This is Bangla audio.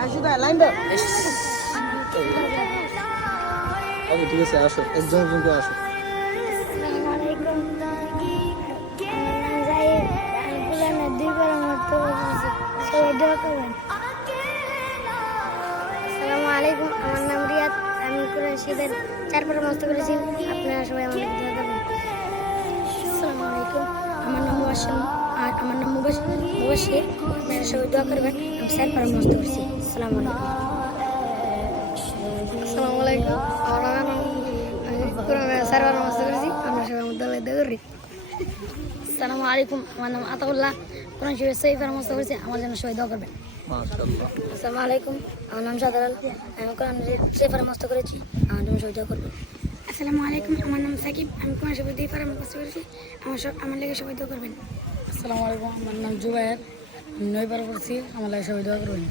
আচ্ছা ঠিক আছে, আসো একজন একজন করে আসো। আসসালামু আলাইকুম। আমার নাম জাহিদ। আমি কোরআনের 2 পারা মুখস্থ করেছি। সবাই দোয়া করবেন। আসসালামু আলাইকুম। আমার নাম রিয়াদ। আমি কোরআন শরীফের 4 পারা মুখস্থ করেছি। আপনারা সবাই আমাকে দোয়া করবেন। আসসালামু আলাইকুম। আমার নাম মুবাশশির। আপনারা সবাই দোয়া করবেন। আমি 4 পারা মুখস্থ করেছি। আসসালামু আলাইকুম। আসসালামু আলাইকুম। আমার নাম কোরআনের 4 পারা মুখস্থ করেছি। আপনারা সবাই আমার দোয়া করি। আসসালামু আলাইকুম। আমার নাম আতাউল্লাহ। কোরআন শরীফের 6 পারা মুখস্থ করেছি। আমার জন্য সবাই দোয়া করবেন। মাশাআল্লাহ। আসসালামু আলাইকুম। আমার নাম সাদারাল। আমি কোরআন শরীফ 6 পারা মুখস্থ করেছি। আমার জন্য সবাই দোয়া করবেন। আসসালামু আলাইকুম। আমার নাম সাকিব। আমি কোরআন শরীফ 2 পারা মুখস্থ করেছি। আমার লেগে সবাই দোয়া করবেন। আসসালামু আলাইকুম। আমার নাম জুবায়ের। আমি 9 পারা পড়ছি। আমার লাগে সবাই দোয়া করবেন।